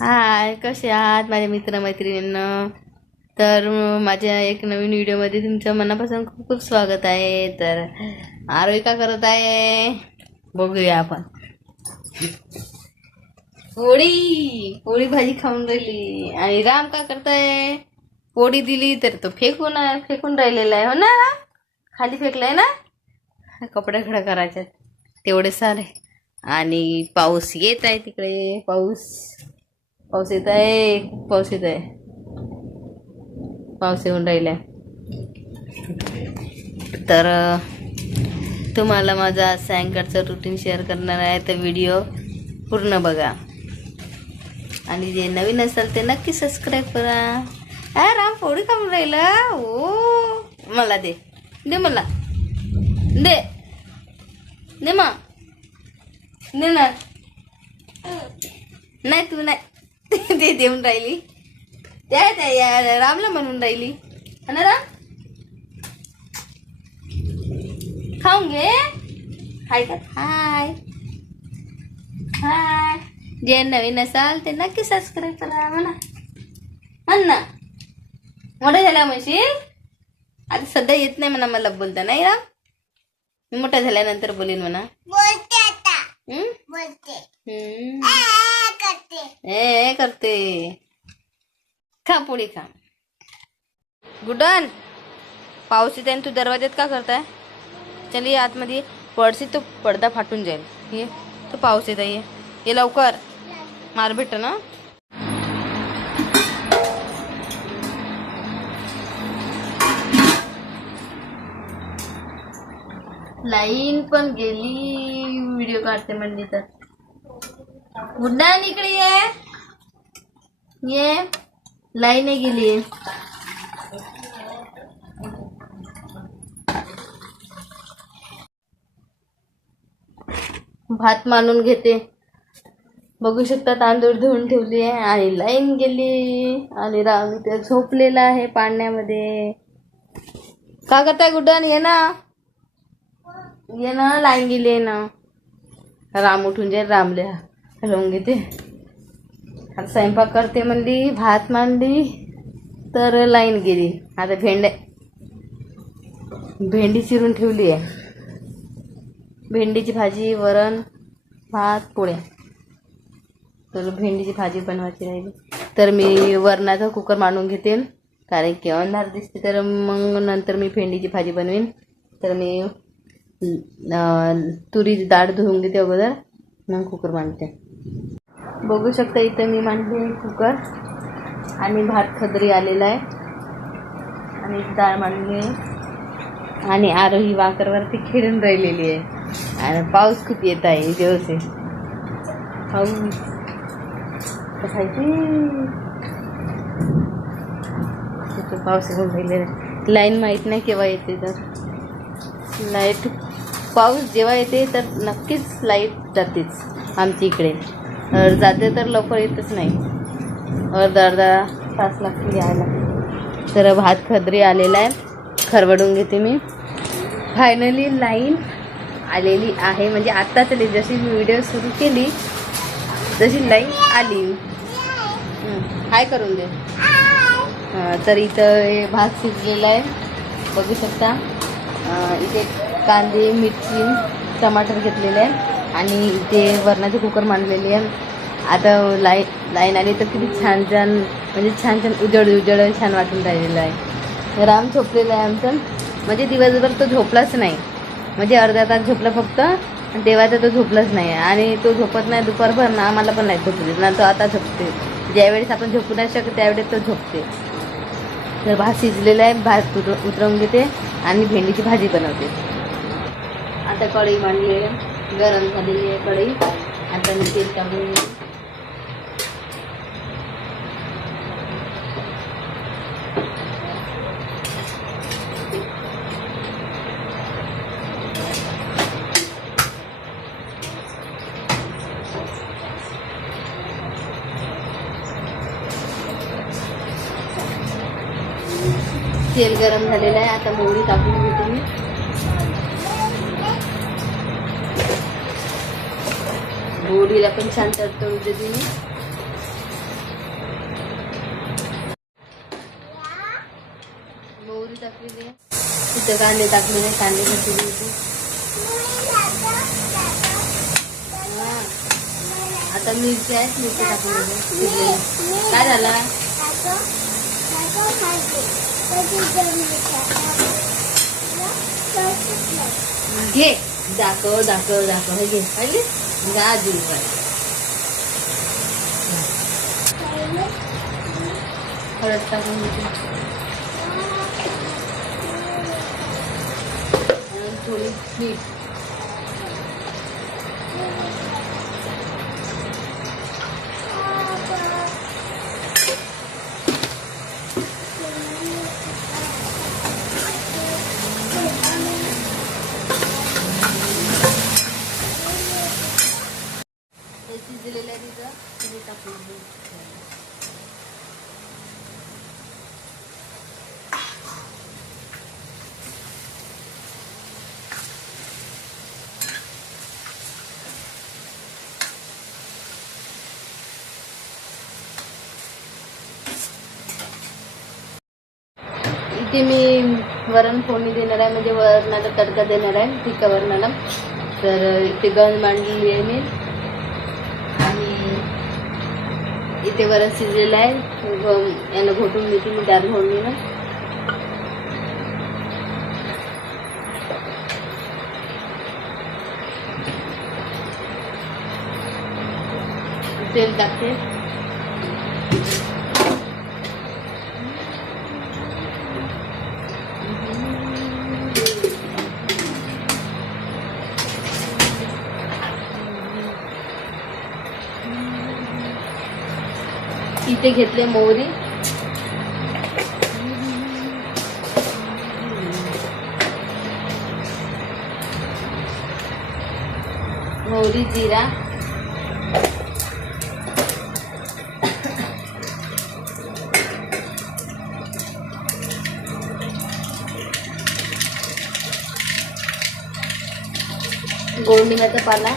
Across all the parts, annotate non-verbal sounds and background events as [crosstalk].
हाय कसे आहात माझ्या मित्रमैत्रिणींना? तर माझ्या एक नवीन व्हिडिओमध्ये तुमचं मनापासून खूप खूप स्वागत आहे. तर आरोग्य का करत आहे. बघूया आपण. पोळी पोळी भाजी खाऊन राहिली. आणि राम का करताय? पोळी दिली तर तो फेकून फेकून राहिलेला आहे. हो ना खाली फेकलाय ना? कपडे खडा करायचे तेवढे सारे. आणि पाऊस येत आहे तिकडे. पाऊस पाऊस येत आहे खूप पाऊस येत आहे पाऊस येऊन राहिला तर तुम्हाला माझा सायंकाळचं रुटीन शेअर करणार आहे तर व्हिडिओ पूर्ण बघा. आणि जे नवीन असाल ते नक्की सबस्क्राईब करा. हा राम पोळी खाऊन राहिला? ओ मला दे. दे मला. दे. दे मग. ना. नाही तू नाही. ते देऊन राहिली. त्या त्या या रामला म्हणून राहिली. है ना राम? खाऊन घे. हाय का? हाय. हाय. जे नवीन असाल ते नक्की सबस्क्राईब करा म्हणा. म्हण ना. मोठं झाल्या म्हणशील? आता सध्या येत नाही म्हणा मला बोलता नाही राम? मी मोठा झाल्यानंतर बोलीन म्हणा. बोलते आता. हम्म? बोलते. हम्म. करते। ए करते। खा पोळी, खा। गुडन पाऊस येते तू दरवाज्यात का करताय? चल ये आतमध्ये पडशी तो पडदा फाटून जाईल. ये तो पाऊस येत आहे ये लवकर. मार भेट ना लाईन पण गेली. व्हिडिओ काढते म्हणली तर. गुड्डान इकडे ये. ये. लाईन गेली भात मानून घेते. बघू शकता तांदूळ धुवून ठेवली आहे आणि लाईन गेली. आणि राम इथे झोपलेला आहे पाण्यामध्ये. का करताय गुड्डन ये ना. ये ना लाईन गेली ना. राम उठून जाईल रामले हलवून घेते. आता स्वयंपाक करते म्हणली भात मांडली तर लाईन गेली. आता भेंड्या भेंडी चिरून ठेवली आहे. भेंडीची भाजी वरण भात पोळ्या. तर भेंडीची भाजी बनवायची राहिली. तर मी वरणाचा कुकर मांडून घेते कारण की अंधार दिसते तर मग नंतर मी भेंडीची भाजी बनवीन. तर मी तुरीची डाळ धुवून घेते अगोदर मग कुकर मांडते. बघू शकता इथं मी मांडले कुकर. आणि भात खदरी आलेला आहे. आणि डाळ मांडली आहे. आणि आरोही वाकरवरती खेळून राहिलेली आहे. आणि पाऊस खूप येत आहे दिवस आहे पाऊस कसायची पाऊस येऊन राहिलेला आहे. लाईन माहीत नाही केव्हा येते तर. लाइट पाऊस जेव्हा येते तर नक्कीच लाइट जातेच आमच्या इकडे. तर जाते तर लवकर येतच नाही. अर्धा अर्धा तास लागते यायला. तर भात खदरी आलेला आहे. खरवडून घेते मी. फायनली लाईन आलेली आहे. म्हणजे आत्ताच आली जशी मी व्हिडिओ सुरू केली जशी लाईन आली. हाय करून दे. तर इथं हे भात शिजलेला आहे. बघू शकता. इथे कांदे मिरची टमाटर घेतलेले आहे आणि इथे वरणाचे कुकर मांडलेली आहे. आता लाईन लाईन आली तर किती छान छान म्हणजे छान छान उजड उजड छान वाटून राहिलेलं आहे. राम झोपलेला आहे आमचं. म्हणजे दिवसभर तो झोपलाच नाही. म्हणजे अर्धा तास झोपला फक्त आणि तर तो झोपलाच नाही. आणि तो झोपत नाही दुपारभर ना आम्हाला पण नाही झोपू ना तो आता झोपते. ज्यावेळेस आपण झोपू नाही शकत त्यावेळेस तो झोपते. तर भात शिजलेला आहे भात उतर उतरवून घेते आणि भेंडीची भाजी बनवते. आता कढई मांडली आहे. गरम झालेली आहे कढई. आता मी तेल टाकून तेल गरम झालेलं आहे. आता मोहरी टाकून घेते मी. बोरीला पण छान तडतडू देते मी मोहरी टाकलेली तिथं कांदे टाकलेले कांदे टाकलेले होते आता मिरची आहेत मिरची टाकलेली काय झाला? घे. दाखव दाखव दाखव. घे. पाहिजे गाजू हळद टाकून इथे मी वरण फोडणी देणार आहे म्हणजे वरणाला तडका देणार आहे तिका वरणाला. तर इथे गंज मांडलेली आहे मी. आणि इथे वरण शिजलेलं आहे. घ- यानं घोटून देते मी डाळ फोडणीनं. तेल टाकते. इथे घेतले मोहरी. मोहरी जिरा. गोडलिंबाचा पाला.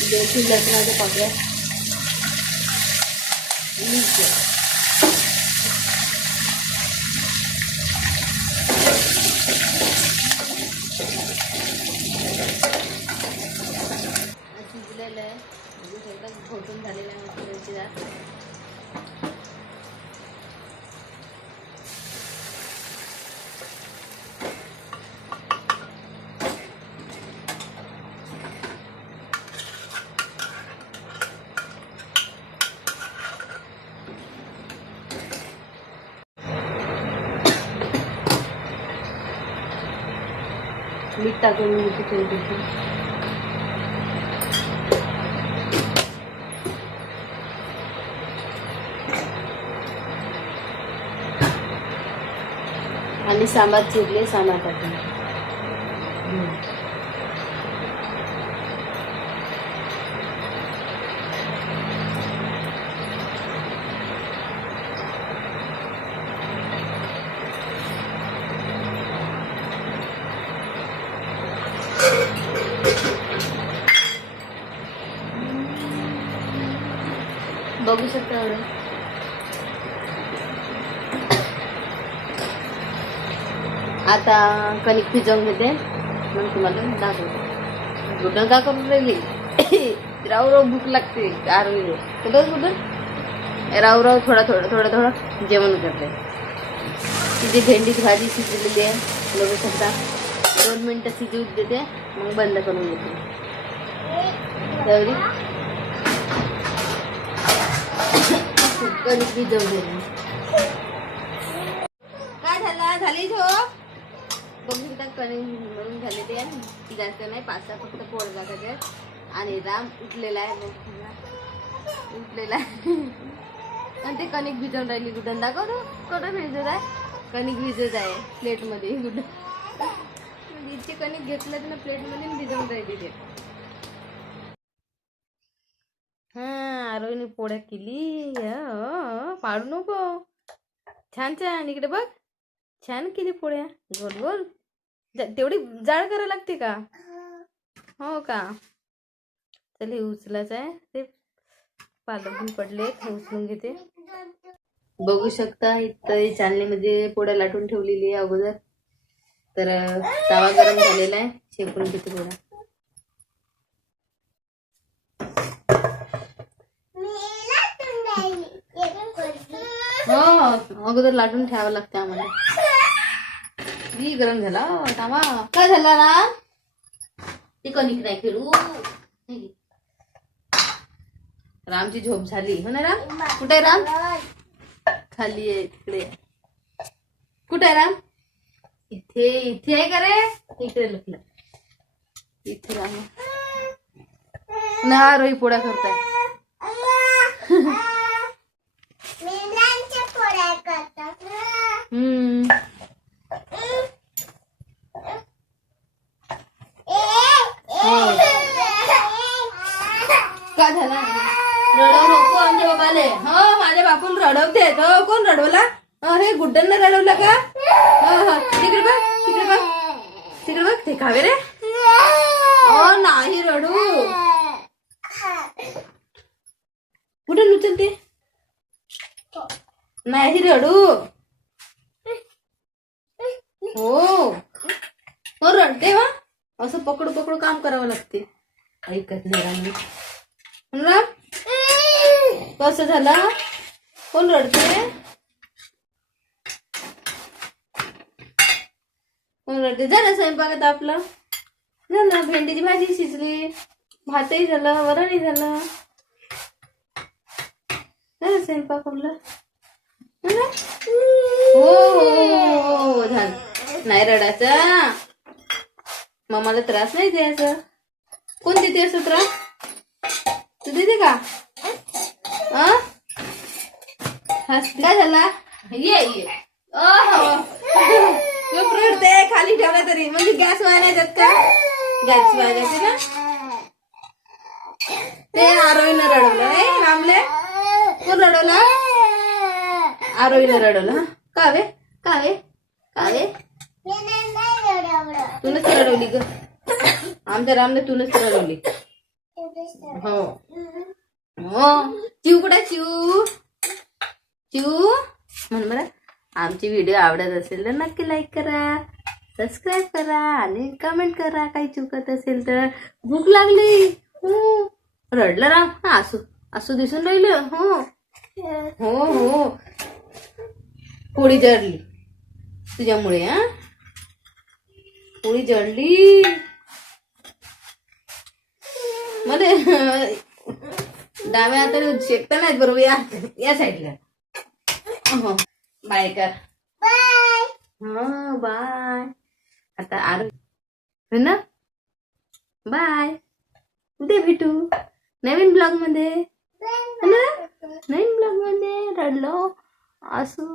देशी लसणाच्या पाकळ्या शिजलेलं आहे. म्हणजे थोडं घोटून झालेलं आहे मस्त मीठ टाकून मिरची ठेवते आणि सांबार चिरले सांबार टाकून बघू शकता एवढं. आता कणिक भिजवून घेते मग तुम्हाला दाखवते. गुडण का करून राहिली? [coughs] राव भूक लागते. गार कुठं कुठं रावराव राव थोडा थोडं थोडं थोडं. जेवण करते. तिथे भेंडीची भाजी शिजलेली आहे. बघू शकता. दोन मिनटं शिजवून देते. मग बंद करून देते एवढी? कणिक भिजवलेली काय झालं? झाली झोप? बघू शकता कणिक म्हणून झाले ते. जास्त नाही पाच सहा फक्त पोळगा त्याच्यात आणि राम उठलेला आहे बघ. उठलेला आहे. आणि ते कणिक भिजवून राहिली. कुठं दाखव कुठं भिजत आहे? कणिक भिजत आहे प्लेटमध्ये. कुठं इतके कणिक घेतलं त्यांना प्लेटमध्ये भिजवून राहिली ते. हा आरोहीने पोळ्या केली. पाडू नको. छान छान. इकडे बघ. छान केली पोळ्या. गोल गोल तेवढी जाड करायला लागते का? हो का? चल हे उचलायचं आहे. ते पालक पण पडलेत उचलून घेते. बघू शकता इथं चालणीमध्ये पोळ्या लाटून ठेवलेली आहे अगोदर. तर तवा गरम झालेला आहे. शेकून घेते पोळ्या हो अगोदर लाटून ठेवावं लागतं आम्हाला. मी गरम झाला थांबा. काय झालं ना? ते कणिक नाही फिरू? रामची झोप झाली. हो ना राम? कुठे राम? खाली आहे तिकडे कुठे राम? इथे इथे आहे का रे? इकडे लपला इथे राम. ना रोई पोळ्या करताय. हम्म. हो. का रडव नको आमच्या बाबाले. हो माझ्या बापून रडवते. हो कोण रडवला? अरे हे गुड्डन रडवलं का? हो हो तिकडे बघ तिकडे बघ. तिकडे बघ ते खावे रे? ओ नाही रडू. कुठे उचलते? नाही रडू. हो. हो रडते वा असं पकडू पकडू काम करावं लागते. ऐकत नाही कसं झालं? कोण रडते? कोण रडते? झालं स्वयंपाकात आपलं. झालं भेंडीची भाजी शिजली. भातही झालं वरणही झालं. झालं स्वयंपाक आपलं. हो हो, हो हो, झालं. नाही रडायचा. मामाला त्रास नाही द्यायचा. कोण देते असं त्रास? तू देते का? आ? काय झाला? ये ये. ओहो. खूप खाली ठेवला तरी. म्हणजे गॅस वाढायच्यात का? गॅस वाढायचे ना ते आरोहीनं रडवलं नाही रामले कोण रडवला? आरोहीनं रडवलं हा? कावे कावे कावे तूनच रडवली ग. आमच्या रामने तूनच रडवली. हो. हो. चिव कुठे चिव चिव म्हण बरं. आमची व्हिडिओ आवडत असेल तर नक्की लाईक करा सबस्क्राईब करा आणि कमेंट करा. काही चुकत असेल तर. भूक लागली. हो. रडलं राम हा असू असू दिसून राहिलं. हो. हो हो. पोळी जळली. तुझ्यामुळे हा? पोळी जळली. मध्ये डाव्या हाताने शेकता नाहीत बरोबर या या साईडला. हो बाय कर. बाय. आता आरो ना? बाय. उद्या भेटू. नवीन ब्लॉगमध्ये नवीन ब्लॉगमध्ये रडलो. असू